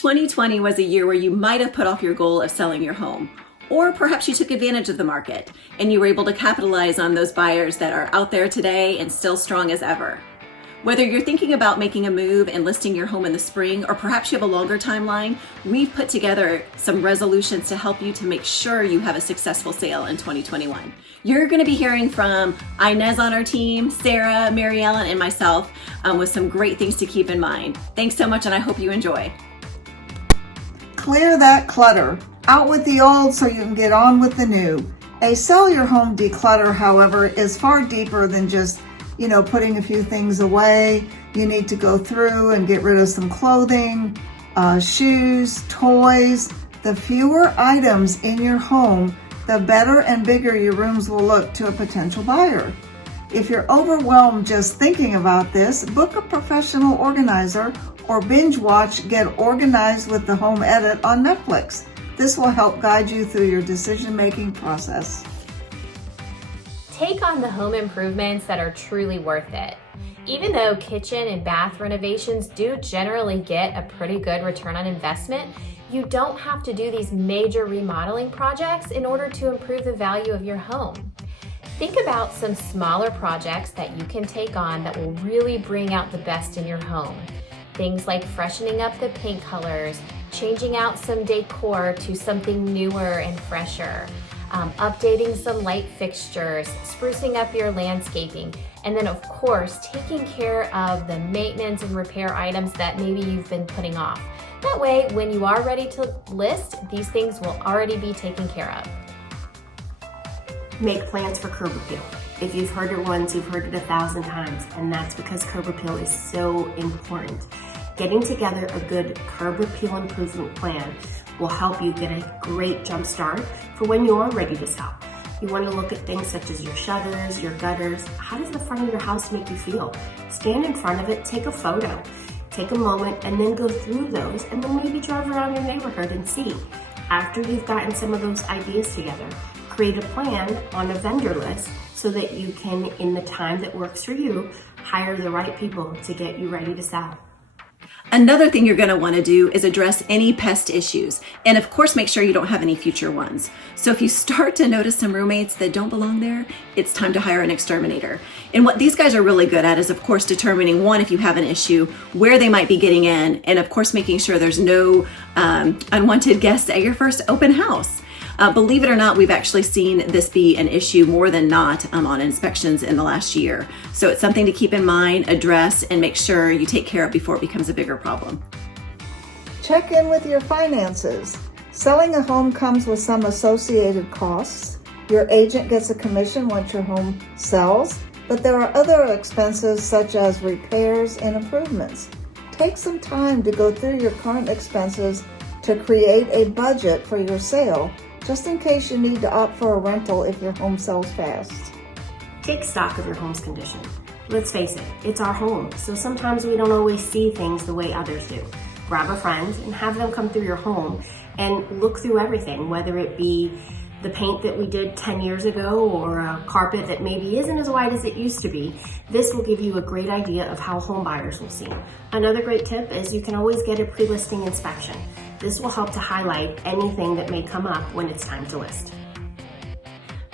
2020 was a year where you might have put off your goal of selling your home, or perhaps you took advantage of the market and you were able to capitalize on those buyers that are out there today and still strong as ever. Whether you're thinking about making a move and listing your home in the spring, or perhaps you have a longer timeline, we've put together some resolutions to help you to make sure you have a successful sale in 2021. You're going to be hearing from Inez on our team, Sarah, Meriellen, and myself with some great things to keep in mind. Thanks so much, and I hope you enjoy. Clear that clutter. Out with the old so you can get on with the new. A sell your home declutter, however, is far deeper than just, putting a few things away. You need to go through and get rid of some clothing, shoes, toys. The fewer items in your home, the better and bigger your rooms will look to a potential buyer. If you're overwhelmed just thinking about this, book a professional organizer or binge watch Get Organized with the Home Edit on Netflix. This will help guide you through your decision-making process. Take on the home improvements that are truly worth it. Even though kitchen and bath renovations do generally get a pretty good return on investment, you don't have to do these major remodeling projects in order to improve the value of your home. Think about some smaller projects that you can take on that will really bring out the best in your home. Things like freshening up the paint colors, changing out some decor to something newer and fresher, updating some light fixtures, sprucing up your landscaping, and then of course, taking care of the maintenance and repair items that maybe you've been putting off. That way, when you are ready to list, these things will already be taken care of. Make plans for curb appeal. If you've heard it once, you've heard it 1,000 times, and that's because curb appeal is so important. Getting together a good curb appeal improvement plan will help you get a great jump start for when you are ready to sell. You want to look at things such as your shutters, your gutters. How does the front of your house make you feel? Stand in front of it, take a photo, take a moment, and then go through those, and then maybe drive around your neighborhood and see. After you've gotten some of those ideas together, create a plan on a vendor list so that you can, in the time that works for you, hire the right people to get you ready to sell. Another thing you're going to want to do is address any pest issues, and of course make sure you don't have any future ones. So if you start to notice some roommates that don't belong there, it's time to hire an exterminator. And what these guys are really good at is of course determining, one, if you have an issue, where they might be getting in, and of course making sure there's no unwanted guests at your first open house. Believe it or not, we've actually seen this be an issue more than not on inspections in the last year. So it's something to keep in mind, address, and make sure you take care of before it becomes a bigger problem. Check in with your finances. Selling a home comes with some associated costs. Your agent gets a commission once your home sells, but there are other expenses such as repairs and improvements. Take some time to go through your current expenses to create a budget for your sale, just in case you need to opt for a rental if your home sells fast. Take stock of your home's condition. Let's face it, it's our home, so sometimes we don't always see things the way others do. Grab a friend and have them come through your home and look through everything, whether it be the paint that we did 10 years ago or a carpet that maybe isn't as white as it used to be. This will give you a great idea of how home buyers will see. Another great tip is you can always get a pre-listing inspection. This will help to highlight anything that may come up when it's time to list.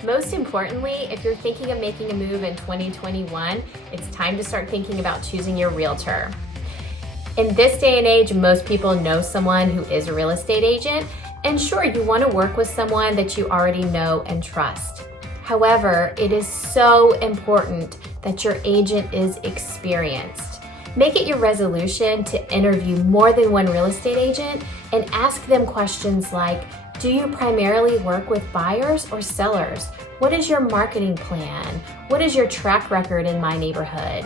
Most importantly, if you're thinking of making a move in 2021, it's time to start thinking about choosing your realtor. In this day and age, most people know someone who is a real estate agent, and sure, you want to work with someone that you already know and trust. However, it is so important that your agent is experienced. Make it your resolution to interview more than one real estate agent and ask them questions like, do you primarily work with buyers or sellers? What is your marketing plan? What is your track record in my neighborhood?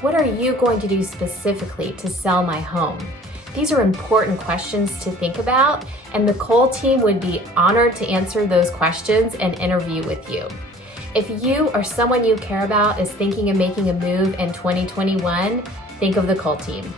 What are you going to do specifically to sell my home? These are important questions to think about, and the Cole team would be honored to answer those questions and interview with you. If you or someone you care about is thinking of making a move in 2021, think of the Cole team.